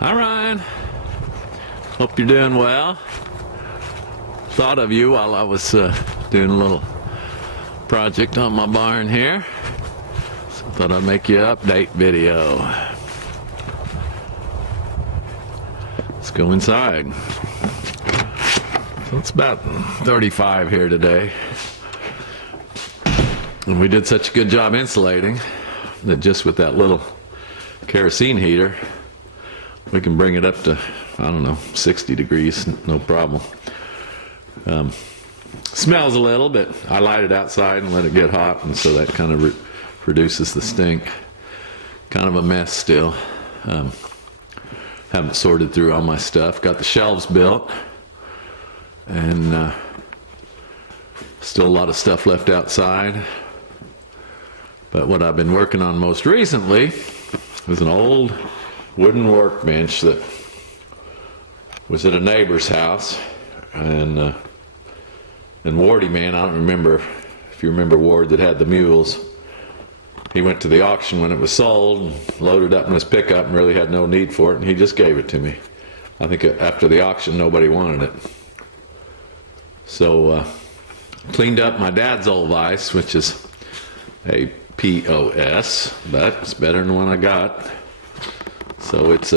Hi, Ryan. Hope you're doing well. Thought of you while I was doing a little project on my barn here. So thought I'd make you an update video. Let's go inside. So it's about 35 here today. And we did such a good job insulating that just with that little kerosene heater, we can bring it up to, I don't know, 60 degrees, no problem. Smells a little, but I light it outside and let it get hot, and so that kind of reduces the stink. Kind of a mess still. Haven't sorted through all my stuff. Got the shelves built, and still a lot of stuff left outside. But what I've been working on most recently is an old wooden workbench that was at a neighbor's house, and Wardy, man, I don't remember if you remember Ward that had the mules. He went to the auction when it was sold, and loaded up in his pickup, and really had no need for it, and he just gave it to me. I think after the auction nobody wanted it. So cleaned up my dad's old vise, which is a POS, but it's better than the one I got. So it's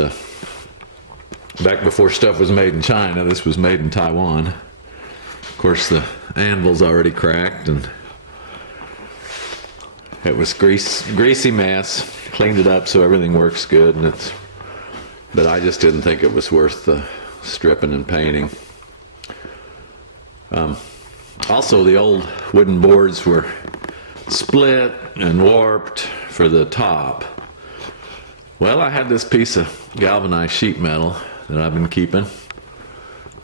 back before stuff was made in China. This was made in Taiwan. Of course, the anvil's already cracked, and it was greasy mess. Cleaned it up so everything works good, and but I just didn't think it was worth the stripping and painting. Also, the old wooden boards were split and warped for the top. Well, I had this piece of galvanized sheet metal that I've been keeping,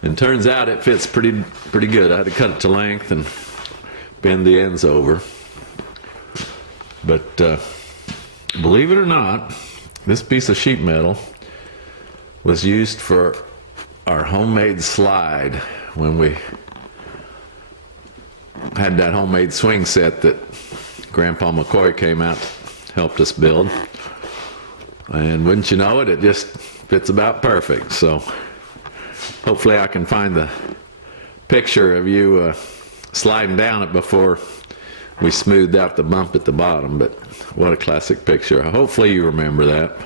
and turns out it fits pretty good. I had to cut it to length and bend the ends over. But believe it or not, this piece of sheet metal was used for our homemade slide when we had that homemade swing set that Grandpa McCoy came out, helped us build. And wouldn't you know it, it just fits about perfect. So hopefully I can find the picture of you sliding down it before we smoothed out the bump at the bottom. But what a classic picture. Hopefully you remember that.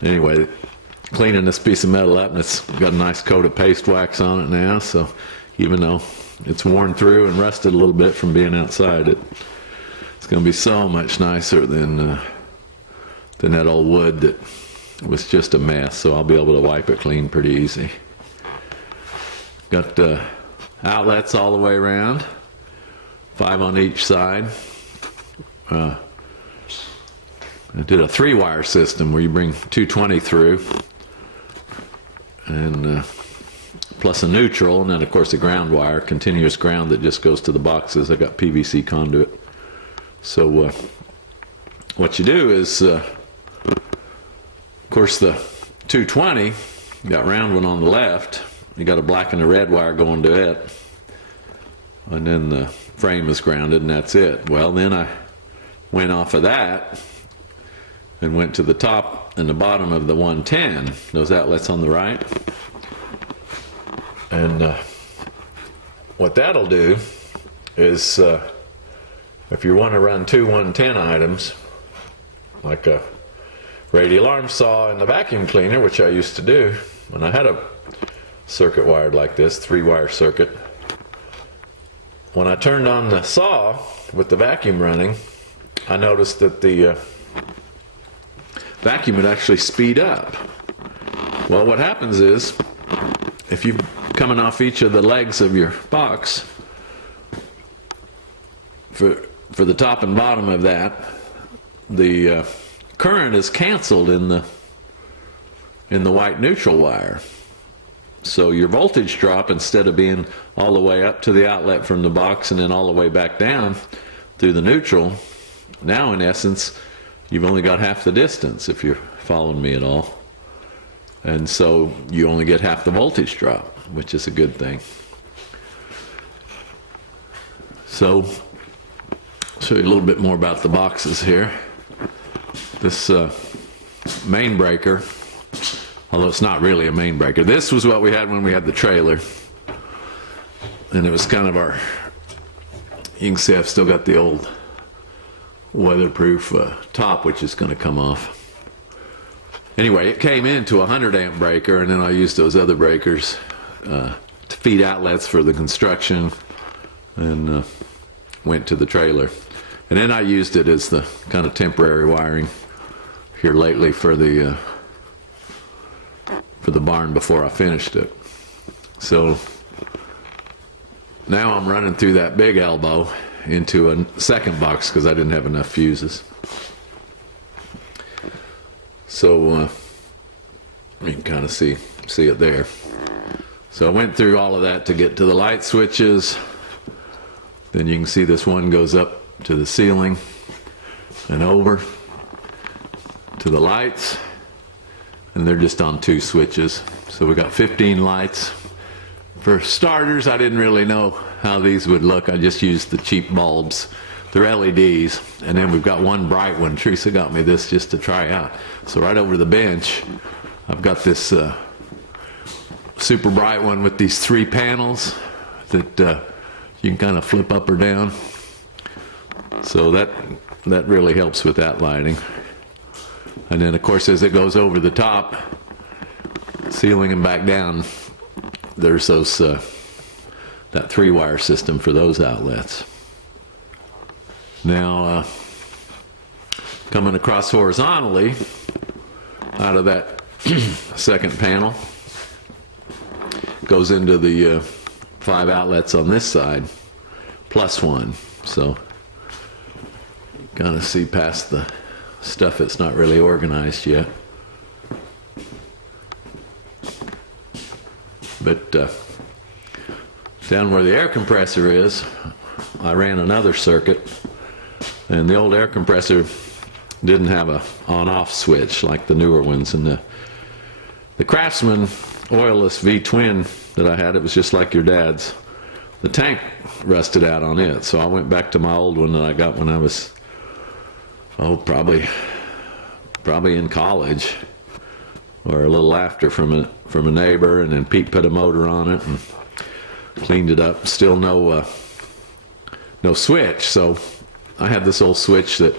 Anyway, cleaning this piece of metal up, and it's got a nice coat of paste wax on it now. So even though it's worn through and rusted a little bit from being outside, it's going to be so much nicer than that old wood that was just a mess. So I'll be able to wipe it clean pretty easy. Got outlets all the way around, 5 on each side. I did a 3-wire system where you bring 220 through, and plus a neutral, and then of course a ground wire, continuous ground that just goes to the boxes. I got PVC conduit. So what you do is, of course, the 220, you got round one on the left, you got a black and a red wire going to it, and then the frame is grounded, and that's it. Well, then I went off of that and went to the top and the bottom of the 110, those outlets on the right. And what that'll do is, if you want to run 2 110 items, like a radial arm saw and the vacuum cleaner, which I used to do when I had a circuit wired like this, 3-wire circuit. When I turned on the saw with the vacuum running, I noticed that the vacuum would actually speed up. Well, what happens is, if you're coming off each of the legs of your box, for the top and bottom of that, the current is canceled in the white neutral wire. So your voltage drop, instead of being all the way up to the outlet from the box and then all the way back down through the neutral, now in essence you've only got half the distance, if you're following me at all. And so you only get half the voltage drop, which is a good thing. So show you a little bit more about the boxes here. This main breaker although it's not really a main breaker. This was what we had when we had the trailer, and it was kind of our, you can see I've still got the old weatherproof top, which is going to come off. Anyway, it came into a 100 amp breaker, and then I used those other breakers to feed outlets for the construction, and went to the trailer. And then I used it as the kind of temporary wiring here lately for the barn before I finished it. So now I'm running through that big elbow into a second box because I didn't have enough fuses. So you can kind of see it there. So I went through all of that to get to the light switches. Then you can see this one goes up to the ceiling and over to the lights, and they're just on 2 switches. So we got 15 lights. For starters, I didn't really know how these would look. I just used the cheap bulbs. They're LEDs, and then we've got one bright one. Teresa got me this just to try out. So right over the bench, I've got this super bright one with these 3 panels that you can kind of flip up or down. So that really helps with that lighting. And then of course as it goes over the top, ceiling and back down, there's those that 3-wire system for those outlets. Now coming across horizontally out of that second panel goes into the 5 outlets on this side plus 1. So kind of see past the stuff that's not really organized yet. But down where the air compressor is, I ran another circuit, and the old air compressor didn't have a on-off switch like the newer ones. And the Craftsman oilless V-twin that I had, it was just like your dad's. The tank rusted out on it, so I went back to my old one that I got when I was, probably in college, or a little after, from a neighbor. And then Pete put a motor on it and cleaned it up. Still no switch, so I had this old switch that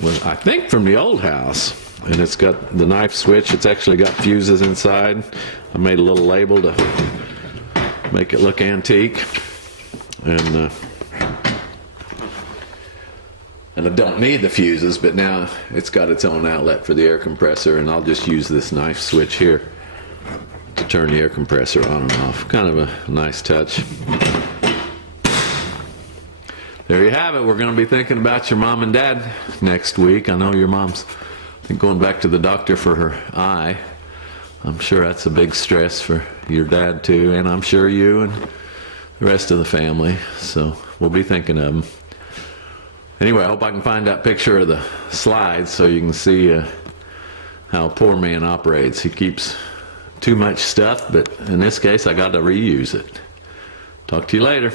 was, I think, from the old house, and it's got the knife switch. It's actually got fuses inside. I made a little label to make it look antique, and I don't need the fuses, but now it's got its own outlet for the air compressor, and I'll just use this knife switch here to turn the air compressor on and off. Kind of a nice touch. There you have it. We're going to be thinking about your mom and dad next week. I know your mom's, I think, going back to the doctor for her eye. I'm sure that's a big stress for your dad too, and I'm sure you and the rest of the family. So we'll be thinking of them. Anyway, I hope I can find that picture of the slides so you can see how poor man operates. He keeps too much stuff, but in this case I got to reuse it. Talk to you later.